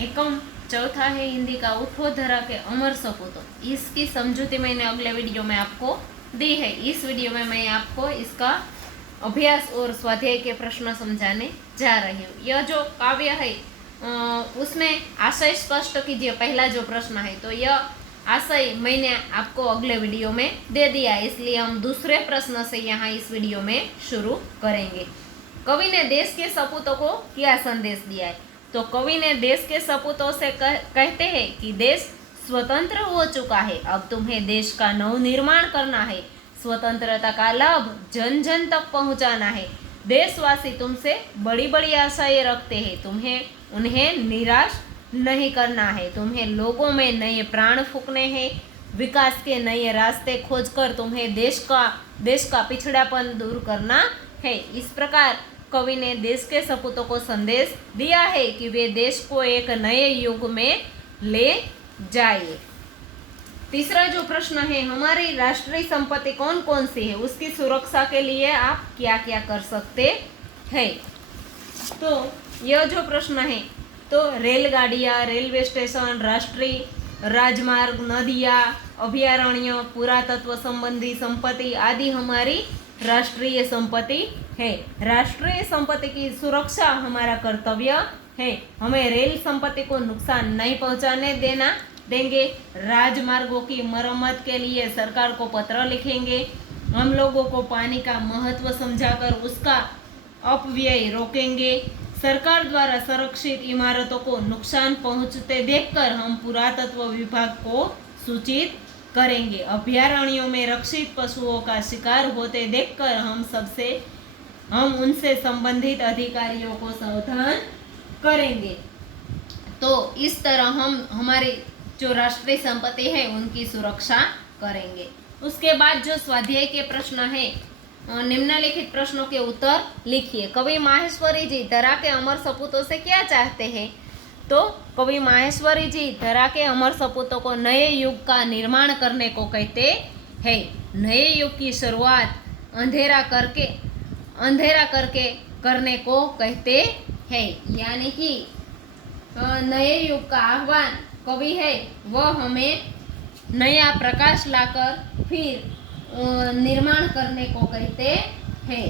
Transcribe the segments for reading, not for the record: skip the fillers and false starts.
एकम चौथा है हिंदी का उठो धरा के अमर सपूतों। इसकी समझूती मैंने अगले वीडियो में आपको दी है। इस वीडियो में मैं आपको इसका अभ्यास और स्वाध्याय के प्रश्न समझाने जा रही हूँ। यह जो काव्य है उसमें आशय स्पष्ट कीजिए, पहला जो प्रश्न है। तो यह आशय मैंने आपको अगले वीडियो में दे दिया है, इसलिए हम दूसरे प्रश्न से यहाँ इस वीडियो में शुरू करेंगे। कवि ने देश के सपूतों को क्या संदेश दिया है? तो कवि ने देश के सपूतों से कहते हैं कि देश स्वतंत्र हो चुका है, अब तुम्हें देश का नवनिर्माण करना है, स्वतंत्रता का लाभ जन जन तक पहुंचाना है। देशवासी तुमसे बड़ी बड़ी आशाएं रखते हैं, तुम्हें उन्हें निराश नहीं करना है, तुम्हें लोगों में नए प्राण फूंकने हैं, विकास के नए रास्ते खोजकर तुम्हें देश का पिछड़ापन दूर करना है। इस प्रकार कवि ने देश के सपूतों को संदेश दिया है कि वे देश को एक नए युग में ले जाए। तीसरा जो प्रश्न है, हमारी राष्ट्रीय संपत्ति कौन कौन सी है, उसकी सुरक्षा के लिए आप क्या क्या कर सकते हैं? तो यह जो प्रश्न है, तो रेलगाड़ियाँ, रेलवे स्टेशन, राष्ट्रीय राजमार्ग, नदियाँ, अभयारण्य, पुरातत्व संबंधी संपत्ति आदि हमारी राष्ट्रीय संपत्ति है। राष्ट्रीय संपत्ति की सुरक्षा हमारा कर्तव्य है। हमें रेल संपत्ति को नुकसान नहीं पहुंचाने देंगे। राजमार्गों की मरम्मत के लिए सरकार को पत्र लिखेंगे। हम लोगों को पानी का महत्व समझाकर उसका अपव्यय रोकेंगे। सरकार द्वारा संरक्षित इमारतों को नुकसान पहुंचते देखकर हम पुरातत्व विभाग को सूचित करेंगे। अभयारण्यों में रक्षित पशुओं का शिकार होते देखकर हम उनसे संबंधित अधिकारियों को सावधान करेंगे। तो इस तरह हम हमारी जो राष्ट्रीय संपत्ति है उनकी सुरक्षा करेंगे। उसके बाद जो स्वाध्याय के प्रश्न है, निम्नलिखित प्रश्नों के उत्तर लिखिए। कवि माहेश्वरी जी धरा के अमर सपूतों से क्या चाहते हैं? तो कवि माहेश्वरी जी धरा के अमर सपूतों को नए युग का निर्माण करने को कहते हैं। नए युग की शुरुआत अंधेरा करके करने को कहते हैं। यानी कि नए युग का आह्वान कवि है, वह हमें नया प्रकाश लाकर फिर निर्माण करने को कहते हैं।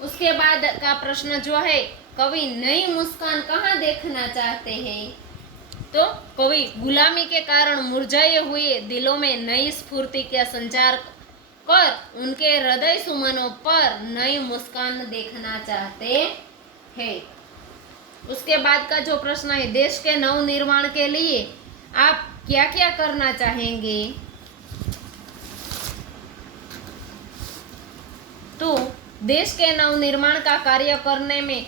उसके बाद का प्रश्न जो है, कवि नई मुस्कान कहाँ देखना चाहते हैं? तो कवि गुलामी के कारण मुरझाए हुए दिलों में नई स्फूर्ति का संचार कर उनके हृदय सुमनों पर नई मुस्कान देखना चाहते हैं। उसके बाद का जो प्रश्न है, देश के नव निर्माण के लिए आप क्या क्या करना चाहेंगे? तो देश के नव निर्माण का कार्य करने में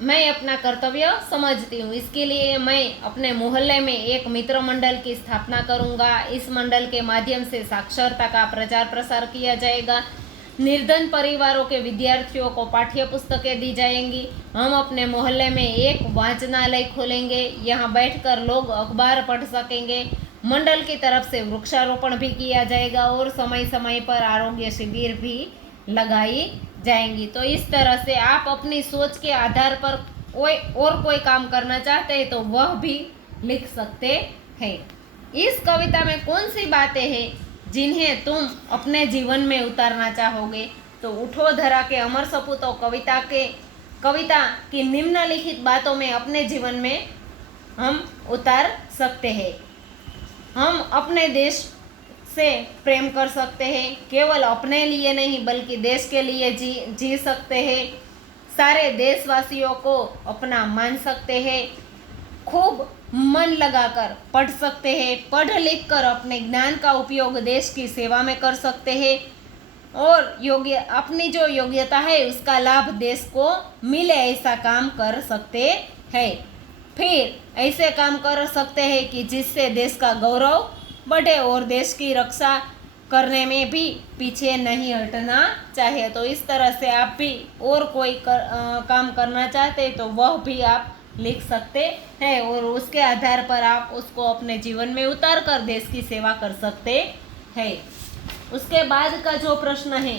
मैं अपना कर्तव्य समझती हूँ। इसके लिए मैं अपने मोहल्ले में एक मित्र मंडल की स्थापना करूँगा। इस मंडल के माध्यम से साक्षरता का प्रचार प्रसार किया जाएगा। निर्धन परिवारों के विद्यार्थियों को पाठ्य पुस्तकें दी जाएंगी। हम अपने मोहल्ले में एक वाचनालय खोलेंगे, यहाँ बैठकर लोग अखबार पढ़ सकेंगे। मंडल की तरफ से वृक्षारोपण भी किया जाएगा और समय समय पर आरोग्य शिविर भी लगाई जाएंगी। तो इस तरह से आप अपनी सोच के आधार पर कोई काम करना चाहते हैं तो वह भी लिख सकते हैं। इस कविता में कौन सी बातें हैं जिन्हें तुम अपने जीवन में उतारना चाहोगे? तो उठो धरा के अमर सपूतों कविता की निम्नलिखित बातों में अपने जीवन में हम उतार सकते हैं। हम अपने देश से प्रेम कर सकते हैं, केवल अपने लिए नहीं बल्कि देश के लिए जी सकते हैं। सारे देशवासियों को अपना मान सकते हैं। खूब मन लगाकर पढ़ सकते हैं। पढ़ लिख कर अपने ज्ञान का उपयोग देश की सेवा में कर सकते हैं और अपनी जो योग्यता है उसका लाभ देश को मिले ऐसा काम कर सकते हैं। फिर ऐसे काम कर सकते हैं कि जिससे देश का गौरव बढ़े और देश की रक्षा करने में भी पीछे नहीं हटना चाहिए। तो इस तरह से आप भी और कोई काम करना चाहते हैं तो वह भी आप लिख सकते हैं और उसके आधार पर आप उसको अपने जीवन में उतार कर देश की सेवा कर सकते हैं। उसके बाद का जो प्रश्न है,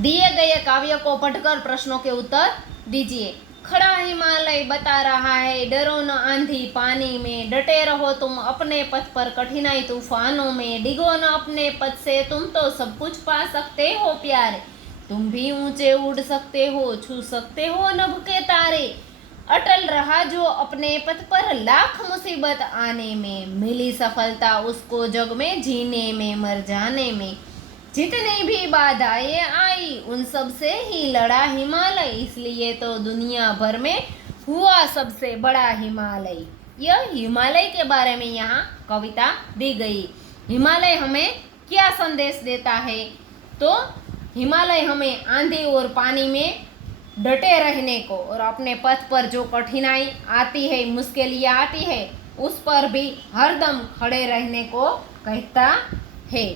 दिए गए काव्य को पढ़कर प्रश्नों के उत्तर दीजिए। खड़ा हिमालय बता रहा है, डरो न आंधी पानी में, डटे रहो तुम अपने पथ पर कठिनाई तूफानों में, डिगो न अपने पथ से, तुम तो सब कुछ पा सकते हो प्यारे, तुम भी ऊंचे उड़ सकते हो, छू सकते हो नभ के तारे, अटल रहा जो अपने पथ पर लाख मुसीबत आने में, मिली सफलता उसको जग में जीने में मर जाने में, जितनी भी बाधाएं आई उन सब से ही लड़ा हिमालय, इसलिए तो दुनिया भर में हुआ सबसे बड़ा हिमालय। यह हिमालय के बारे में यहाँ कविता दी गई। हिमालय हमें क्या संदेश देता है? तो हिमालय हमें आंधी और पानी में डटे रहने को और अपने पथ पर जो कठिनाई आती है, मुश्किलियाँ आती है, उस पर भी हरदम खड़े रहने को कहता है।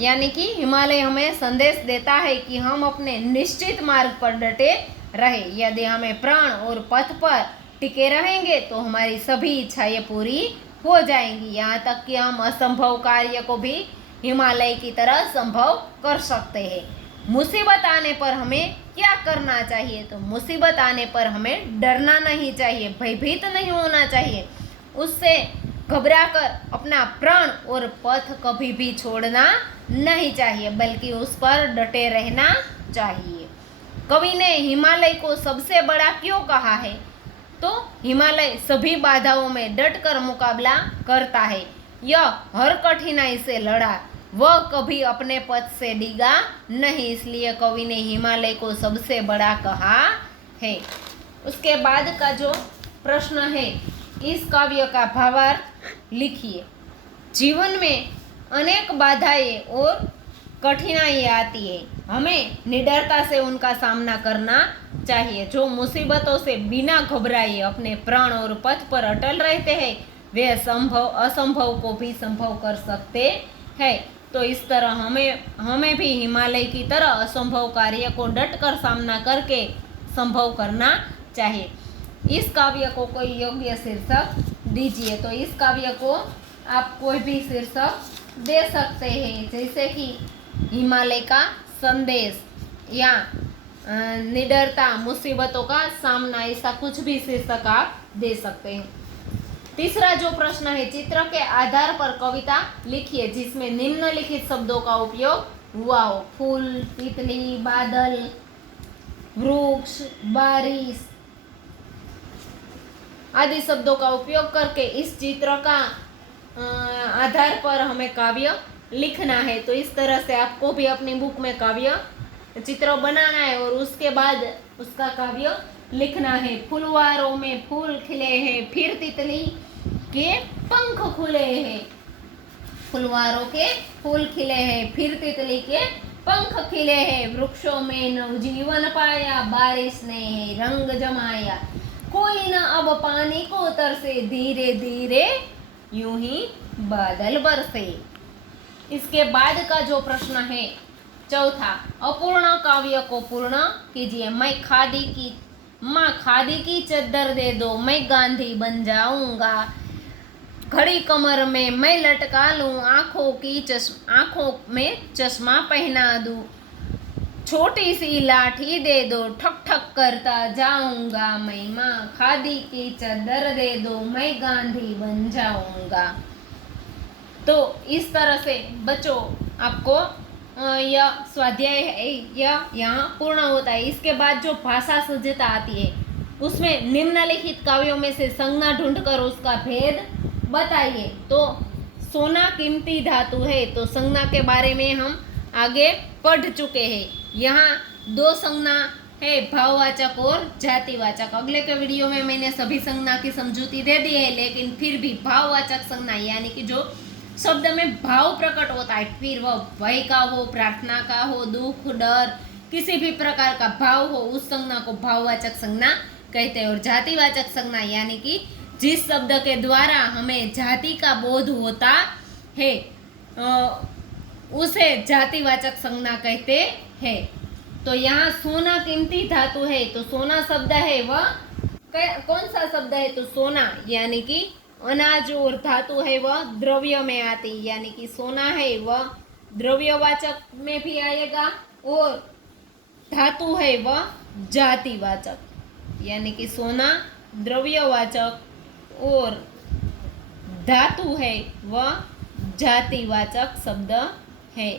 यानी कि हिमालय हमें संदेश देता है कि हम अपने निश्चित मार्ग पर डटे रहे। यदि हमें प्राण और पथ पर टिके रहेंगे तो हमारी सभी इच्छाएं पूरी हो जाएंगी, यहाँ तक कि हम असंभव कार्य को भी हिमालय की तरह संभव कर सकते हैं। मुसीबत आने पर हमें क्या करना चाहिए? तो मुसीबत आने पर हमें डरना नहीं चाहिए, भयभीत नहीं होना चाहिए, उससे घबराकर अपना प्राण और पथ कभी भी छोड़ना नहीं चाहिए, बल्कि उस पर डटे रहना चाहिए। कवि ने हिमालय को सबसे बड़ा क्यों कहा है? तो हिमालय सभी बाधाओं में डटकर मुकाबला करता है, यह हर कठिनाई से लड़ा, वह कभी अपने पथ से डिगा नहीं, इसलिए कवि ने हिमालय को सबसे बड़ा कहा है। उसके बाद का जो प्रश्न है, इस काव्य का भावार्थ लिखिए। जीवन में अनेक बाधाएं और कठिनाई आती है, हमें निडरता से उनका सामना करना चाहिए। जो मुसीबतों से बिना घबराए अपने प्राण और पथ पर अटल रहते हैं, वे असंभव को भी संभव कर सकते हैं। तो इस तरह हमें भी हिमालय की तरह असंभव कार्य को डटकर सामना करके संभव करना चाहिए। इस काव्य को कोई योग्य शीर्षक दीजिए। तो इस काव्य को आप कोई भी शीर्षक दे सकते हैं, जैसे कि हिमालय का संदेश या निडरता, मुसीबतों का सामना, ऐसा कुछ भी शीर्षक आप दे सकते हैं। तीसरा जो प्रश्न है, चित्र के आधार पर कविता लिखिए जिसमें निम्नलिखित शब्दों का उपयोग हुआ हो। फूल, तितली, बादल, वृक्ष, बारिश आदि शब्दों का उपयोग करके इस चित्र का आधार पर हमें काव्य लिखना है। तो इस तरह से आपको भी अपनी बुक में काव्य चित्र बनाना है और उसके बाद उसका काव्य लिखना है। फुलवारों में फूल खिले हैं, फिर तितली के पंख खुले हैं। फुलवारों के फूल खिले हैं, फिर तितली के पंख खिले हैं। वृक्षों में नवजीवन पाया, बारिश ने है रंग जमाया। कोई न अब पानी को तरसे, धीरे धीरे यूं ही बादल बरसे। इसके बाद का जो प्रश्न है चौथा, अपूर्ण काव्य को पूर्ण कीजिए। माँ खादी की चद्दर दे दो, मैं गांधी बन जाऊंगा। घड़ी कमर में मैं लटका लूं, आंखों में चश्मा पहना दूं। छोटी सी लाठी दे दो, ठक ठक करता जाऊंगा मैं। माँ खादी की चद्दर दे दो, मैं गांधी बन जाऊंगा। तो इस तरह से बच्चों आपको यह स्वाध्याय है यह यहाँ पूर्ण होता है। इसके बाद जो भाषा सज्जता आती है, उसमें निम्नलिखित काव्यों में से संज्ञा ढूंढकर उसका भेद बताइए। तो सोना कीमती धातु है, तो संज्ञा के बारे में हम आगे पढ़ चुके हैं। यहाँ दो संज्ञा है, भाववाचक और जातिवाचक। अगले के वीडियो में मैंने सभी संज्ञा की समझूती दे दी है, लेकिन फिर भी भाववाचक संज्ञा यानी कि जो शब्द में भाव प्रकट होता है, फिर वह भय का हो, प्रार्थना का हो, दुख, डर, किसी भी प्रकार का भाव हो, उस संज्ञा को भाववाचक संज्ञा कहते हैं। और जातिवाचक संज्ञा यानी कि जिस शब्द के द्वारा हमें जाति का बोध होता है उसे जातिवाचक संज्ञा कहते हैं। तो यहाँ सोना कीमती धातु है, तो सोना शब्द है वह कौन सा शब्द है? तो सोना यानी कि अनाज, और धातु है वह द्रव्य में आती, यानी कि सोना है वह द्रव्यवाचक में भी आएगा और धातु है वह जातिवाचक, यानी कि सोना द्रव्यवाचक और धातु है वह जातिवाचक शब्द है,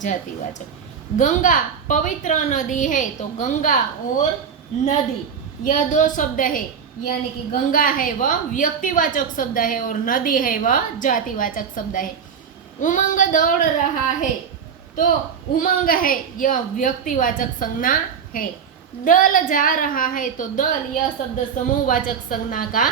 जातिवाचक। गंगा पवित्र नदी है, तो गंगा और नदी यह दो शब्द है, यानी कि गंगा है वह व्यक्तिवाचक शब्द है और नदी है वह जातिवाचक शब्द है। उमंग दौड़ रहा है, तो उमंग है यह व्यक्तिवाचक संज्ञा है। दल जा रहा है, तो दल यह शब्द समूहवाचक संज्ञा का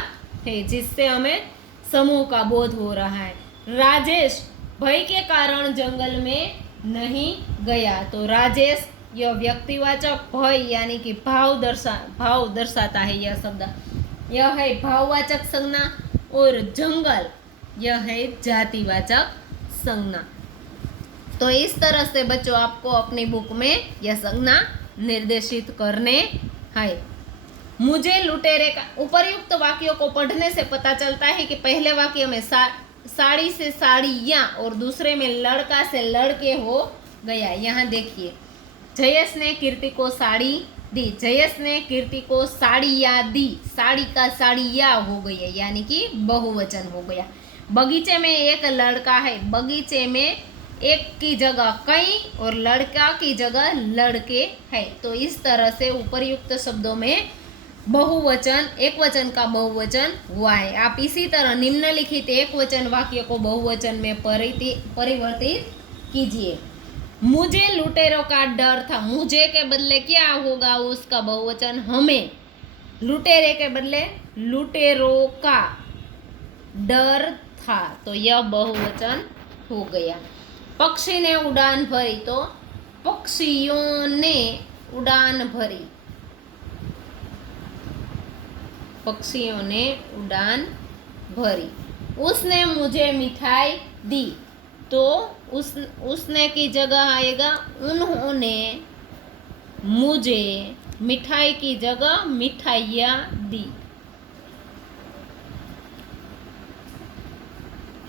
है, जिससे हमें समूह का बोध हो रहा है। राजेश भय के कारण जंगल में नहीं गया, तो राजेश यह व्यक्तिवाचक, भय यानी कि भाव दर्शाता है यह शब्द, यह है भाववाचक संज्ञा, और जंगल यह है जातिवाचक संज्ञा। तो इस तरह से बच्चों आपको अपनी बुक में यह संज्ञा निर्देशित करने हैं। मुझे लुटेरे का उपर्युक्त वाक्यों को पढ़ने से पता चलता है कि पहले वाक्य में साड़ी से साड़ियाँ और दूसरे में लड़का से लड़के हो गया। यहाँ देखिए, जयेश ने कीर्ति को साड़ी दी, जयेश ने कीर्ति को साड़ियाँ दी, साड़ी का साड़ियाँ हो गई है, यानी कि बहुवचन हो गया। बगीचे में एक लड़का है, बगीचे में एक की जगह कई और लड़का की जगह लड़के है। तो इस तरह से उपर्युक्त शब्दों में बहुवचन एक वचन का बहुवचन हुआ है। आप इसी तरह निम्नलिखित एक वचन वाक्य को बहुवचन में परिवर्तित कीजिए। मुझे लुटेरों का डर था, मुझे के बदले क्या होगा उसका बहुवचन हमें, लुटेरे के बदले लुटेरों का डर था, तो यह बहुवचन हो गया। पक्षी ने उड़ान भरी, तो पक्षियों ने उड़ान भरी, पक्षियों ने उड़ान भरी। उसने मुझे मिठाई दी, तो उसने की जगह आएगा उन्होंने मुझे मिठाई की जगह मिठाइयाँ दी,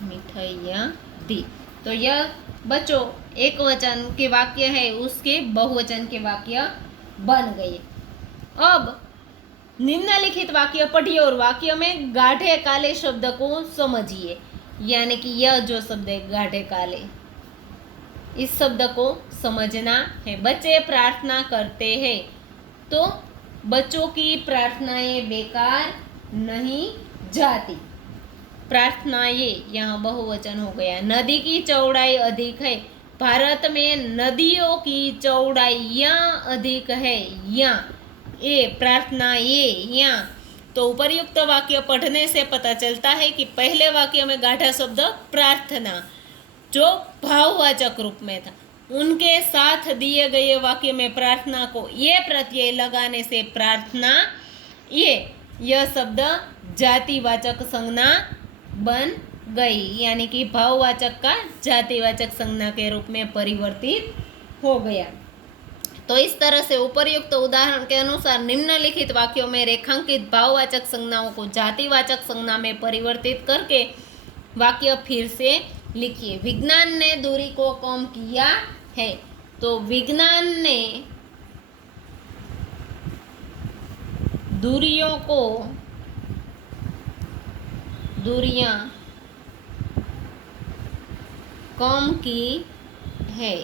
मिठाइयाँ दी। तो यह बच्चों एक वचन के वाक्य है, उसके बहुवचन के वाक्य बन गए। अब निम्नलिखित वाक्य पढ़िए और वाक्य में गाढ़े काले शब्द को समझिए, यानी कि यह जो शब्द है गाढ़े काले, इस शब्द को समझना है। बच्चे प्रार्थना करते हैं, तो बच्चों की प्रार्थनाएं बेकार नहीं जाती, प्रार्थनाएं यहाँ बहुवचन हो गया। नदी की चौड़ाई अधिक है, भारत में नदियों की चौड़ाइयाँ अधिक है, यहाँ ये प्रार्थना यहाँ। तो उपर्युक्त वाक्य पढ़ने से पता चलता है कि पहले वाक्य में गाढ़ा शब्द प्रार्थना जो भाववाचक रूप में था, उनके साथ दिए गए वाक्य में प्रार्थना को ये प्रत्यय लगाने से प्रार्थना यह शब्द जातिवाचक संज्ञा बन गई, यानी कि भाववाचक का जातिवाचक संज्ञा के रूप में परिवर्तित हो गया। तो इस तरह से उपर्युक्त उदाहरण के अनुसार निम्नलिखित वाक्यों में रेखांकित भाववाचक संज्ञाओं को जातिवाचक संज्ञा में परिवर्तित करके वाक्य फिर से लिखिए। विज्ञान ने दूरी को कम किया है, तो विज्ञान ने दूरियां कम की है,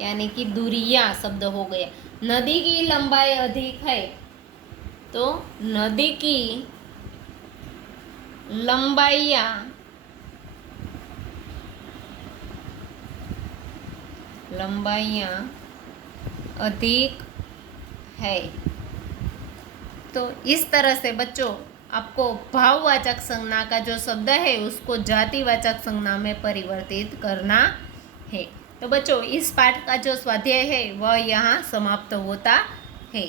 यानी कि दूरियां शब्द हो गया। नदी की लंबाई अधिक है, तो नदी की लंबाइयां अधिक है। तो इस तरह से बच्चों आपको भाववाचक संज्ञा का जो शब्द है उसको जातिवाचक संज्ञा में परिवर्तित करना है। तो बच्चों इस पाठ का जो स्वाध्याय है वह यहाँ समाप्त होता है।